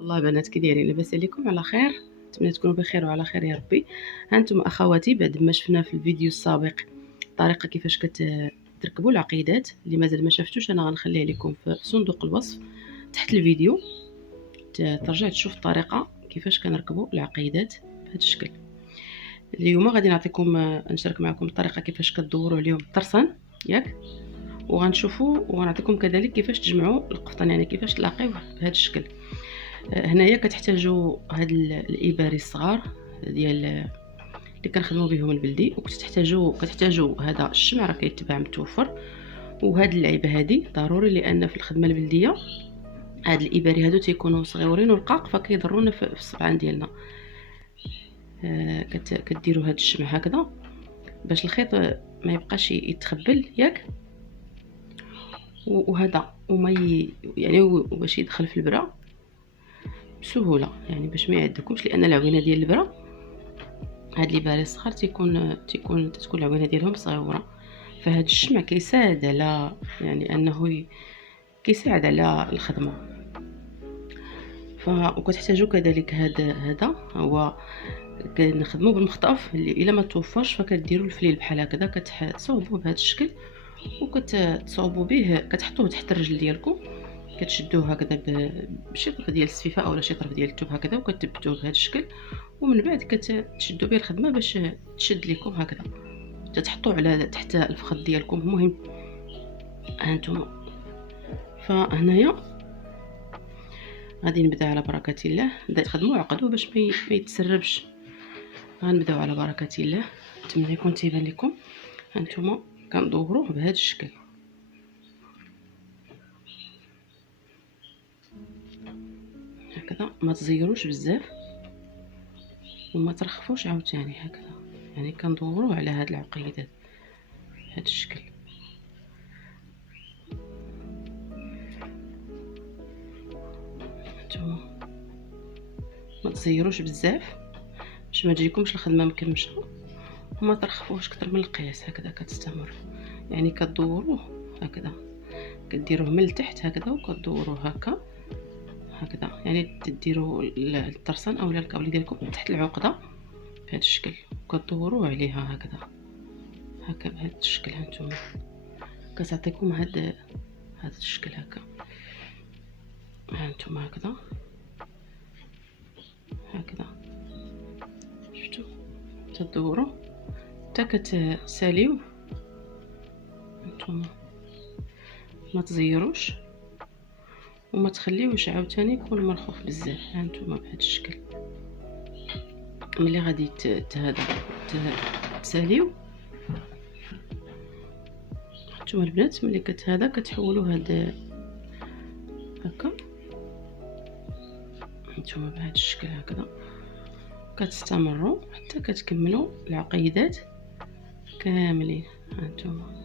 والله بنات كي دايرين؟ لاباس عليكم؟ على خير؟ نتمنى تكونوا بخير وعلى خير يا ربي. هانتم اخواتي، بعد ما شفنا في الفيديو السابق الطريقه كيفاش تركبوا العقيدات، اللي مازال ما شفتوش انا غنخليه لكم في صندوق الوصف تحت الفيديو، ترجع تشوف الطريقه كيفاش كنركبوا العقيدات بهذا الشكل. اليوم غادي نعطيكم نشارك معكم الطريقه كيفاش كدوروا عليهم الطرسان ياك، وغنشوفوا ونعطيكم كذلك كيفاش تجمعوا القفطان، يعني كيفاش تلاقيوه بهذا الشكل. هنايا كتحتاجوا هاد الاباري الصغار ديال اللي كنخدموا بهم البلدي، كتحتاجوا هذا الشمع راه كيتباع متوفر، وهاد اللعيبه هادي ضروري لان في الخدمه البلديه هاد الاباري هادو تيكونوا صغيورين ورقاق فكيضرونا في الصبعان ديالنا. كديروا هاد الشمع هكذا باش الخيط ما يبقاش يتخبل ياك، وهذا وما يعني باش يدخل في البرا بسهوله، يعني باش ما يعدكمش، لان العوينه ديال البرا هاد لي باري الصغار تكون العوينه ديالهم صغيره، فهاد الشمع كيساعد على يعني انه كيساعد على الخدمه. وكتحتاجوا كذلك هذا هو كنخدموا بالمخطاف اللي الا ما توفرش فكديروا الفليل بحال هكذا، كتصوبوه بهذا الشكل وكتصوبوا به، كتحطوه تحت الرجل ديالكم، كتشدوه هكذا بشي طرف ديال السفيفه اولا شي طرف ديال الثوب هكذا، وكتثبتوه بهذا الشكل، ومن بعد كتشدوا به الخدمه باش تشد لكم هكذا، تحطوه على تحت الفخذ ديالكم. المهم هانتوما، فهنايا غادي نبدا على بركه الله، تخدموا عقدوه باش ما يتسربش. غنبداو على بركه الله، نتمنى يكون تيبان لكم. هانتوما كندوروه بهذا الشكل هكذا، ما تزيروش بزاف وما ترخفوش عاوتاني هكذا، يعني كندوروه على هاد العقيدات بهذا الشكل. هانتوما ما تزيروش بزاف باش ما تجيكمش الخدمه مكمشه، وما ترخفوش اكثر من القياس. هكذا كتستمر، يعني كدوروه هكذا، كديروه من التحت هكذا وكدوروه هكذا، يعني تديروا الطرسان اولا الكابل ديالكم تحت العقده بهذا الشكل، وكدوروه عليها هكا بهذا الشكل. هانتوما كتعطيكم هذا الشكل هكا، هانتوما هكذا شفتوا، تدوروا حتى كتساليو. هانتوما ما تزيروش وما تخليوش عاوتاني يكون مرخوف بزاف. هانتوما بهذا الشكل ملي غادي تساليو، هانتوما البنات ملي كتحولوا هذا هكا، هانتوما بهذا الشكل هكذا كتستمروا حتى كتكملوا العقيدات كاملين. هانتوما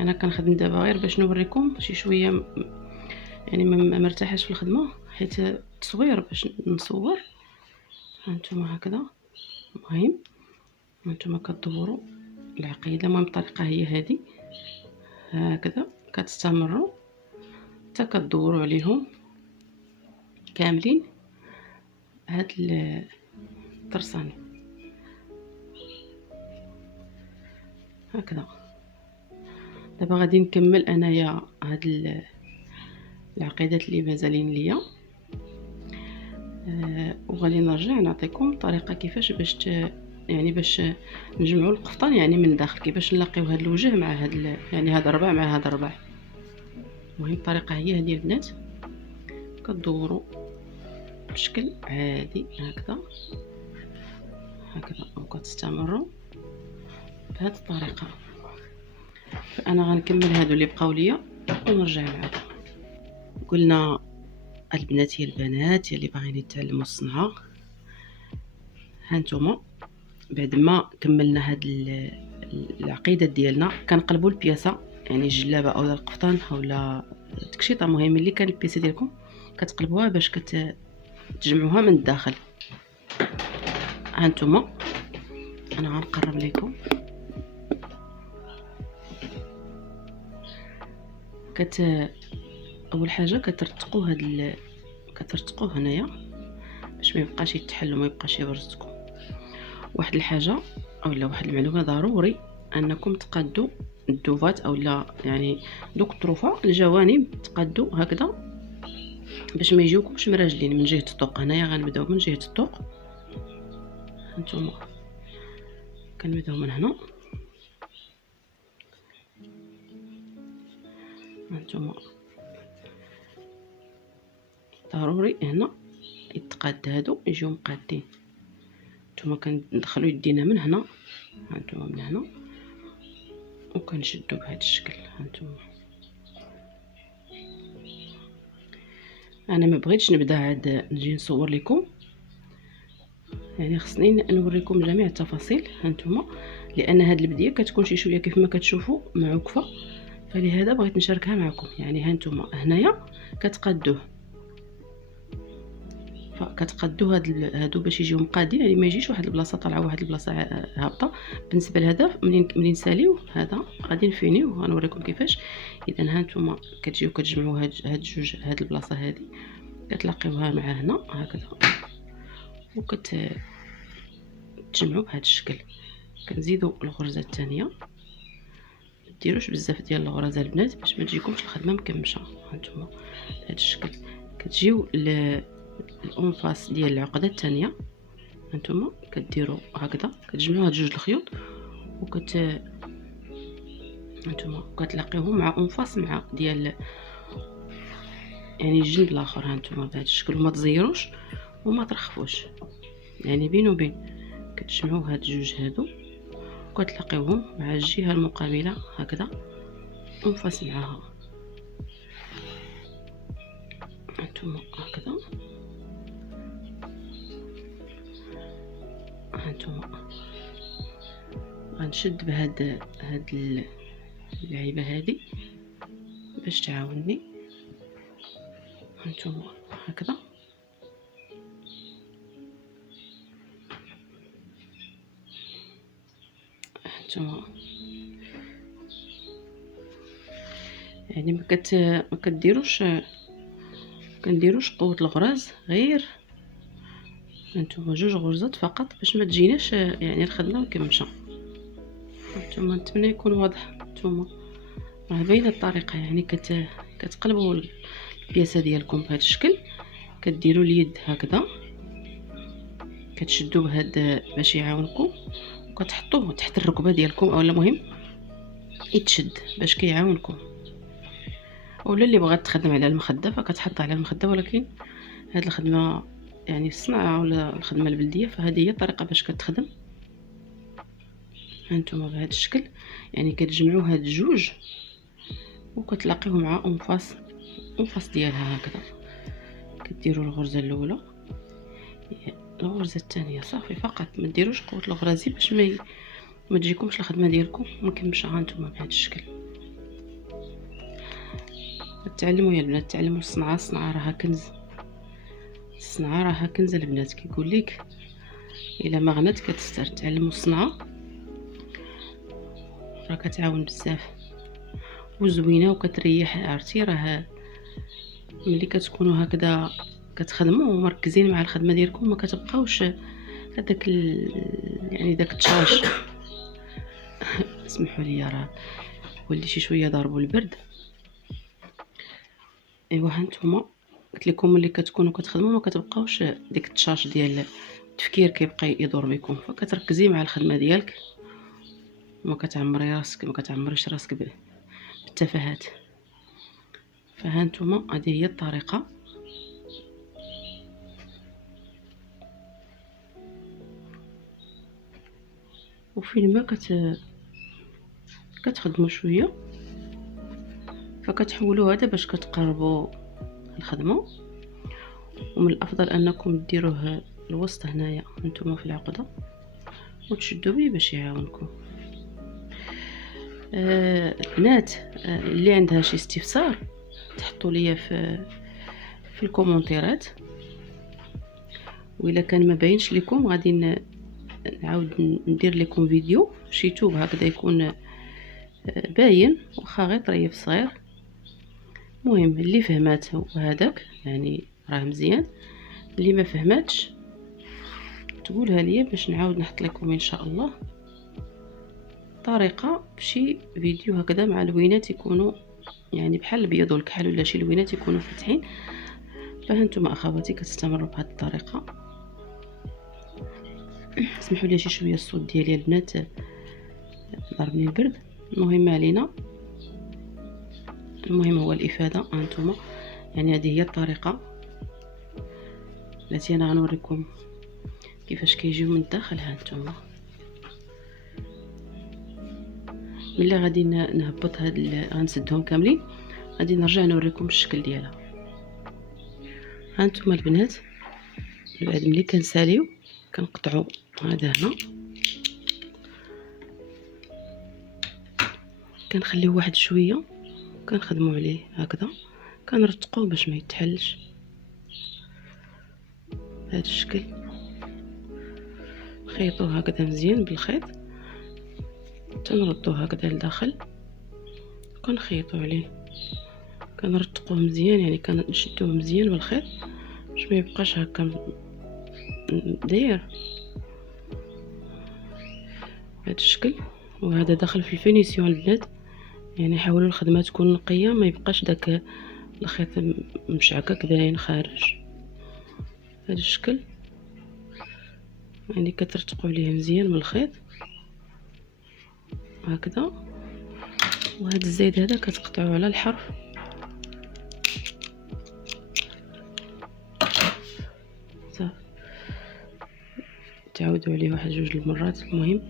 انا كنخدم دابا غير باش نوريكم شي شويه، يعني ما مرتاحش في الخدمه حيت التصوير باش نصور. هانتوما هكذا، المهم هانتوما كدوروا العقيده. المهم الطريقه هي هذه هكذا، كتستمروا حتى كدوروا عليهم كاملين هاد الطرسان هكذا. دابا غادي نكمل انايا هاد العقيدات اللي مازالين ليا، وغادي نرجع نعطيكم طريقه كيفاش باش نجمعوا القفطان، يعني من الداخل كيفاش نلاقيو هاد الوجه مع هاد يعني هذا الربع مع هذا الربع. المهم الطريقه هي هذه البنات، كدوروا بشكل عادي هكذا وكتستمروا بهذه الطريقه. فانا غنكمل هادو اللي بقاو ليا ونرجع نعاود. قلنا البنات يا البنات اللي باغيين يتعلموا الصنعه، هانتوما بعد ما كملنا هاد العقيده ديالنا كنقلبوا البياسه، يعني الجلابه اولا القفطان اولا التكشيطه، المهم اللي كان البياسه ديالكم كتقلبوها باش تجمعوها من الداخل. هانتوما انا غنقرب لكم، اول حاجه كترتقوا كترتقوه هنايا باش ما يبقاش يتحل وما يبقاش يبرزكم. واحد الحاجه اولا واحد المعلومه ضروري انكم تقادوا الدوفات اولا يعني دوك الطروفه الجوانب تقادوا هكذا باش ما يجيوكمش مراجلين من جهه الطوق. هنايا غنبداو من جهه الطوق، هانتوما كنبداو من هنا، هانتوما ضروري هنا يتقاد هادو يجيو مقادين. نتوما كندخلوا يدينا من هنا، هانتوما من هنا، وكنشدو بهذا الشكل. هانتوما انا ما بغيتش نبدا عاد نجي نصور لكم، يعني خصني نوريكم جميع التفاصيل. هانتوما لان هاد البديه كتكون شي شويه كيف ما كتشوفوا معوكفه، فلهذا بغيت نشاركها معكم. يعني هانتوما هنايا كتقادوه، فكتقادو هادو باش يجيو مقادين، يعني ما يجيش واحد البلاصه طالعه واحد البلاصه هابطه. بالنسبه لهذا منين نساليو هذا غادي نفينيو غنوريكم كيفاش. اذا هانتوما كتجيو كتجمعوا هاد جوج، هاد البلاصه هذه كتلاقيوها مع هنا هكذا، تجمعوا بهذا الشكل. كنزيدوا الغرزه الثانيه، ديروش بزاف ديال الغرزه البنات باش ما تجيكمش الخدمه مكمشه. هانتوما بهذا الشكل كتجيو الانفاس ديال العقده الثانيه. هانتوما كديروا هكذا كتجمعوا هاد جوج الخيوط هانتوما كتلاقيوهم مع انفاس مع ديال يعني الجنب الاخر. هانتوما بهذا الشكل، وما تزيروش وما ترخفوش، يعني بين وبين كتجمعوا هاد جوج هادو وكتلاقيوهم مع الجهه المقابله هكذا انفاس معها. هانتوما هكذا، هانتوما غنشد بهاد اللعيبه هادي باش تعاونني. هانتوما هكذا، هانتوما يعني ما كنديروش قوه الغراز، غير هانتوما جوج غرزات فقط باش ما تجيناش يعني الخدمه مكمشه. هانتوما نتمنى يكون واضح. هانتوما راه باينه الطريقه، يعني كتقلبوا البياسه ديالكم بهذا الشكل، كديروا اليد هكذا كتشدوا بهذا باش يعاونكم، وكتحطوه تحت الركبه ديالكم، اولا مهم يتشد باش كيعاونكم. اولا اللي بغات تخدم على المخده فكتحط على المخده، ولكن هاد الخدمه يعني الصناعه ولا الخدمه البلديه فهذه هي الطريقه باش كتخدم. هانتوما بهذا الشكل يعني كتجمعوا هاد الجوج وكتلاقيوه مع انفاس ديالها هكذا. كديروا الغرزه الاولى، الغرزه الثانيه، صافي فقط. ما ديروش قوه الغرازي باش ما تجيكمش الخدمه ديالكم مكمشه. هانتوما بهذا الشكل تعلموا يا البنات، تعلموا الصنعه. الصنعه راها كنز، الصنعه راها كنز البنات. كيقول لك الا ما غنات كتستر. تعلموا الصنعه راه كتعاون بزاف وزوينه وكتريح. عرفتي راه ملي كتكونوا هكذا كتخدموا ومركزين مع الخدمه ديالكم ما كتبقاوش هذاك يعني داك التشاش. اسمحوا لي راه ولي شي شويه ضربوا البرد. ايوا هانتوما قلت لكم ملي كتكونوا كتخدموا ما كتبقاوش ديك التشاش ديال التفكير كيبقى يدور بكم، فكتركزي مع الخدمه ديالك وما كتعمريش راسك بالتفاهات. فهانتوما هذه هي الطريقه. وفين ما كتخدموا شويه فكتحولوا هذا باش كتقربوا الخدمه. ومن الافضل انكم ديروه الوسط هنايا هانتوما في العقده وتشدوا به باش يعاونكم. البنات اللي عندها شي استفسار تحطوا ليا في الكومونتيرات، والا كان ما باينش لكم غادي نعاود ندير لكم فيديو في يوتيوب هكذا يكون باين، واخا غير طريف صغير المهم اللي فهمات وهذاك يعني راه مزيان، اللي ما فهماتش تقولها لي باش نعاود نحط لكم ان شاء الله طريقه بشي فيديو هكذا مع لوينات يكونوا يعني بحال الابيض والكحل ولا شي لوينات يكونوا فاتحين. فهانتم اخواتي كتستمروا بهذه الطريقه. اسمحوا لي شي شويه الصوت ديالي البنات ضربني البرد. المهم علينا، المهم هو الافاده. هانتوما يعني هذه هي الطريقه التي انا غنوريكم كيفاش كيجيو من الداخل. هانتوما ملي غادي نهبط غنسدهم كاملين غادي نرجع نوريكم الشكل ديالها. هانتوما البنات بعد ملي كنساليو كنقطعوا هذا هنا، كنخليوه واحد شويه كنخدموا عليه هكذا، كنرتقوه باش ما يتحلش بهذا الشكل. نخيطوه هكذا مزيان بالخيط، تنردوه هكذا لداخل كنخيطوا عليه، كنرتقوه مزيان يعني كنشدوه مزيان بالخيط باش ما يبقاش هكا داير بهذا الشكل. وهذا داخل في الفينيسيون البنات، يعني حاولوا الخدمه تكون نقيه، ما يبقاش داك الخيط مشعكك باين خارج بهذا الشكل. يعني كترتقوا عليه مزيان بالخيط هكذا. وهذا الزايد هذا كتقطعوه على الحرف صافي، تعاودوا عليه واحد جوج المرات المهم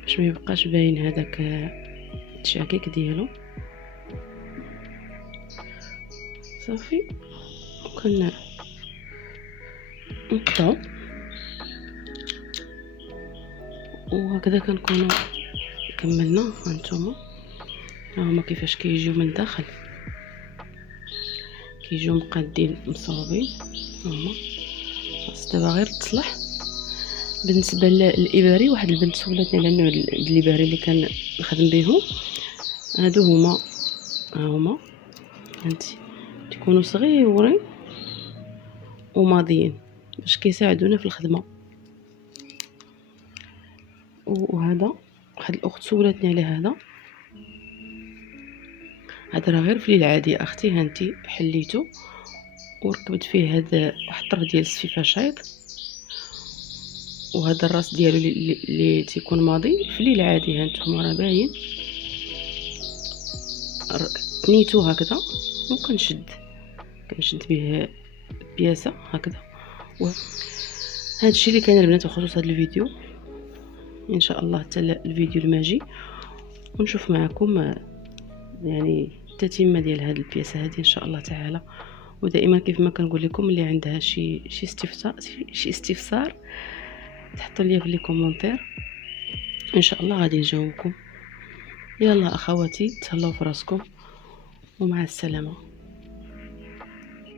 باش ما يبقاش باين هذاك التشاكيك ديالو صافي. نقطعو وهكذا كنكونوا كملنا. هانتوما هما كيفاش كيجيو من الداخل، كيجيو مقادين مصوبين. هما خاص دابا غير تصلح. بالنسبه للاباري، واحد البنت سولتني على النوع الاباري اللي كنخدم بهم. هادو هما هانتي تكونوا صغيورين وماضيين باش كيساعدونا في الخدمه. وهذا واحد الاخت سولتني على هذا راه غير فليل عادي اختي. هانتي حليتو وركبت فيه هذا واحد الطرف ديال السفيفه شايط، وهذا الراس ديالو اللي تيكون ماضي فليل عادي. هانتوما راه باين نيتو هكذا وكنشد به بياسه هكذا. وهذا الشيء اللي كان البنات بخصوص هذا الفيديو. ان شاء الله حتى الفيديو الماجي ونشوف معكم يعني التتمه ديال هذه البياسه هذه ان شاء الله تعالى. ودائما كيف ما كنقول لكم اللي عندها شي استفسار تحطوا لي في لي كومونتير ان شاء الله غادي نجاوبكم. يلا اخواتي تهلاو في راسكم ومع السلامه.